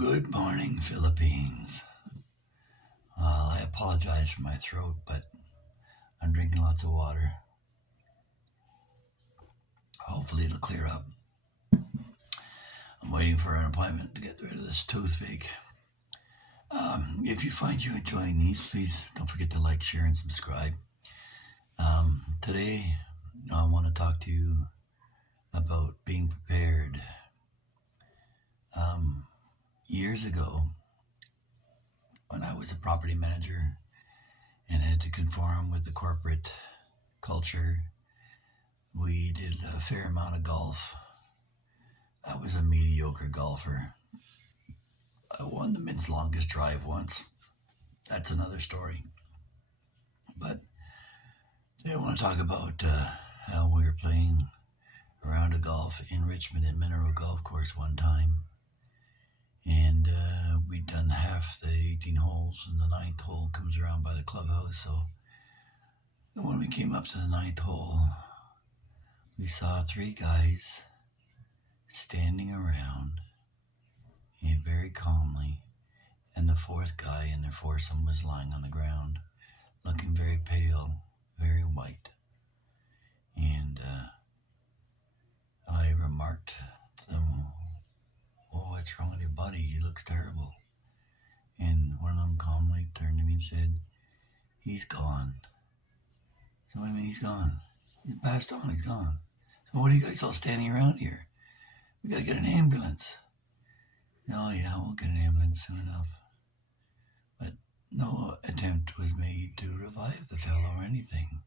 Good morning, Philippines. I apologize for my throat, but I'm drinking lots of water. Hopefully, it'll clear up. I'm waiting for an appointment to get rid of this toothache. If you find you enjoying these, please don't forget to like, share, and subscribe. Today, I want to talk to you about being prepared. Years ago, when I was a property manager and had to conform with the corporate culture, we did a fair amount of golf. I was a mediocre golfer. I won the men's longest drive once. That's another story. But today I want to talk about how we were playing a round of golf in Richmond at Mineral Golf Course one time. And we'd done half the 18 holes, and the ninth hole comes around by the clubhouse. So when we came up to the ninth hole, we saw three guys standing around and very calmly, and the fourth guy in their foursome was lying on the ground, looking very pale, very white. And I remarked to them, "Oh, what's wrong with your buddy? He looks terrible." And one of them calmly turned to me and said, "He's gone." So, what do you mean he's gone? He's passed on, he's gone. So what are you guys all standing around here? We gotta get an ambulance. Oh yeah, we'll get an ambulance soon enough. But no attempt was made to revive the fellow or anything.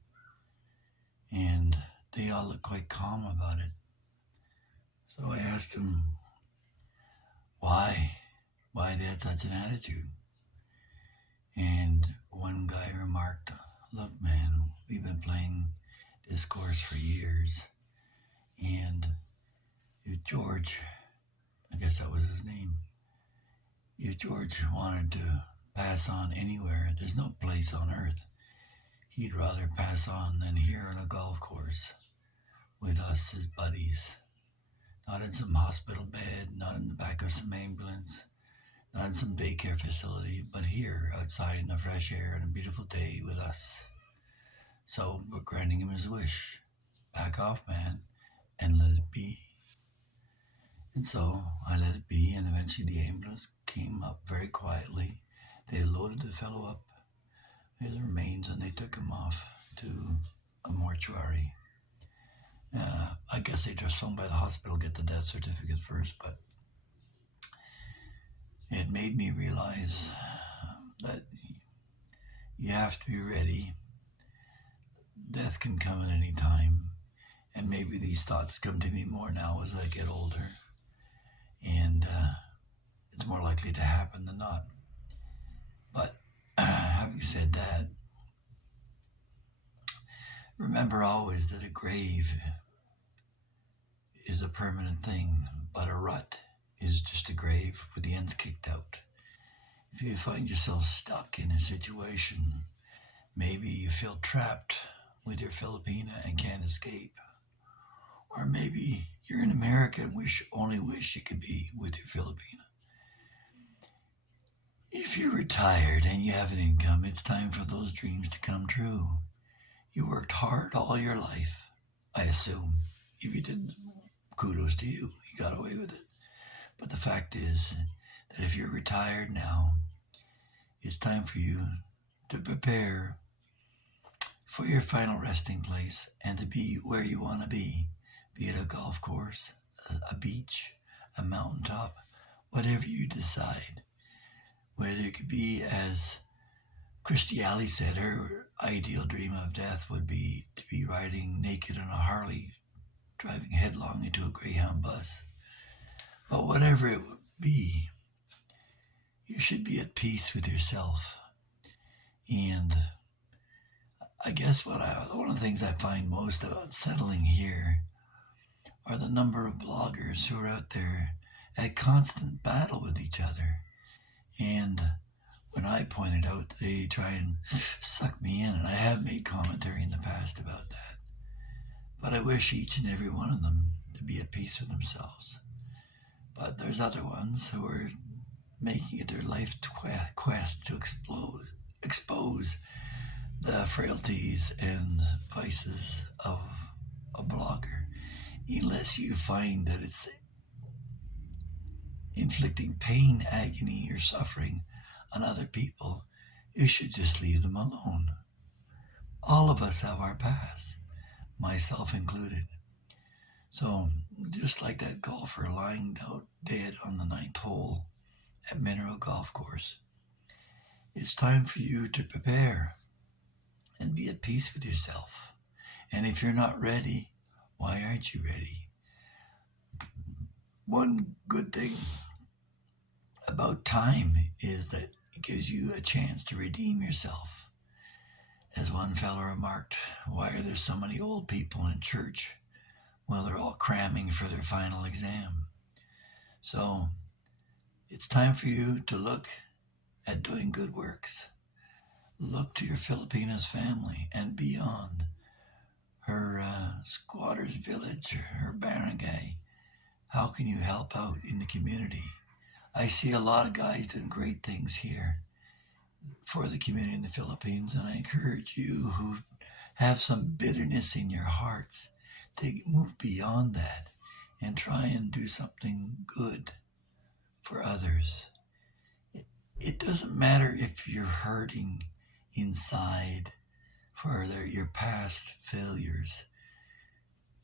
And they all looked quite calm about it. So I asked them why they had such an attitude. And one guy remarked, "Look, man, we've been playing this course for years. And if George, I guess that was his name, if George wanted to pass on anywhere, there's no place on earth he'd rather pass on than here on a golf course with us, his buddies. Not in some hospital bed, not in the back of some ambulance, not in some daycare facility, but here outside in the fresh air on a beautiful day with us. So we're granting him his wish. Back off, man, and let it be." And so I let it be, and eventually the ambulance came up very quietly. They loaded the fellow up with his remains, and they took him off to a mortuary. I guess they just swung by the hospital, get the death certificate first, but it made me realize that you have to be ready. Death can come at any time, and maybe these thoughts come to me more now as I get older, and it's more likely to happen than not. But having said that, remember always that a grave is a permanent thing, but a rut is just a grave with the ends kicked out. If you find yourself stuck in a situation, maybe you feel trapped with your Filipina and can't escape. Or maybe you're in America and only wish you could be with your Filipina. If you're retired and you have an income, it's time for those dreams to come true. You worked hard all your life, I assume. If you didn't, kudos to you. You got away with it. But the fact is that if you're retired now, it's time for you to prepare for your final resting place and to be where you want to be it a golf course, a beach, a mountaintop, whatever you decide. Whether it could be, as Christy Alley said, her ideal dream of death would be to be riding naked on a Harley, driving headlong into a Greyhound bus. But whatever it would be, you should be at peace with yourself. And I guess one of the things I find most unsettling here are the number of bloggers who are out there at constant battle with each other. And when I point it out, they try and suck me in, and I have made commentary in the past about that. But I wish each and every one of them to be at peace with themselves. But there's other ones who are making it their life quest to expose the frailties and vices of a blogger. Unless you find that it's inflicting pain, agony, or suffering on other people, you should just leave them alone. All of us have our past, myself included. So, just like that golfer lying out dead on the ninth hole at Mineral Golf Course, it's time for you to prepare and be at peace with yourself. And if you're not ready, why aren't you ready? One good thing about time is that it gives you a chance to redeem yourself. As one fellow remarked, why are there so many old people in church? Well, they're all cramming for their final exam. So it's time for you to look at doing good works. Look to your Filipinas family and beyond, her squatters village, her barangay. How can you help out in the community? I see a lot of guys doing great things here for the community in the Philippines, and I encourage you who have some bitterness in your hearts to move beyond that and try and do something good for others. It doesn't matter if you're hurting inside for your past failures.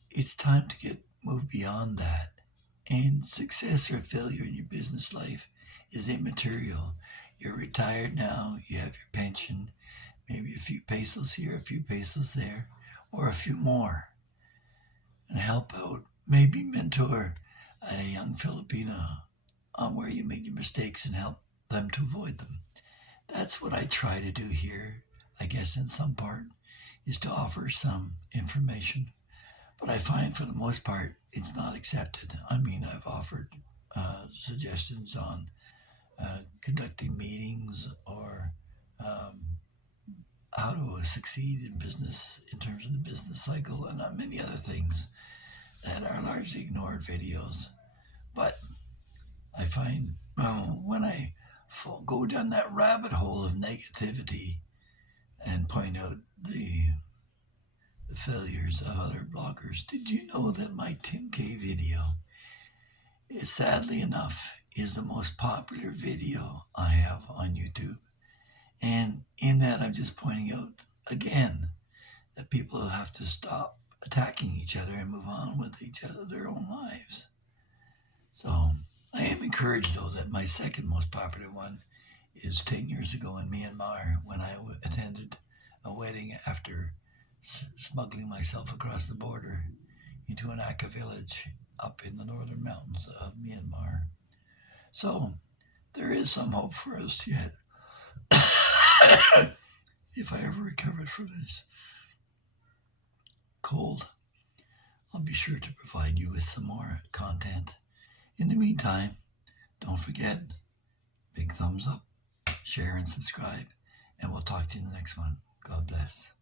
It's time to move beyond that. And success or failure in your business life is immaterial. You're retired now, you have your pension, maybe a few pesos here, a few pesos there, or a few more. And help out, maybe mentor a young Filipino on where you made your mistakes and help them to avoid them. That's what I try to do here, I guess in some part, is to offer some information. But I find for the most part, it's not accepted. I mean, I've offered suggestions on conducting meetings or how to succeed in business in terms of the business cycle and many other things that are largely ignored videos. But I find when I go down that rabbit hole of negativity and point out the failures of other bloggers. Did you know that my 10K video, sadly enough, is the most popular video I have on YouTube? And in that, I'm just pointing out again that people have to stop attacking each other and move on with each other, their own lives. So I am encouraged, though, that my second most popular one is 10 years ago in Myanmar when I attended a wedding after smuggling myself across the border into an Aka village up in the northern mountains of Myanmar. So there is some hope for us yet. If I ever recover from this cold, I'll be sure to provide you with some more content. In the meantime, don't forget, big thumbs up, share and subscribe, and we'll talk to you in the next one. God bless.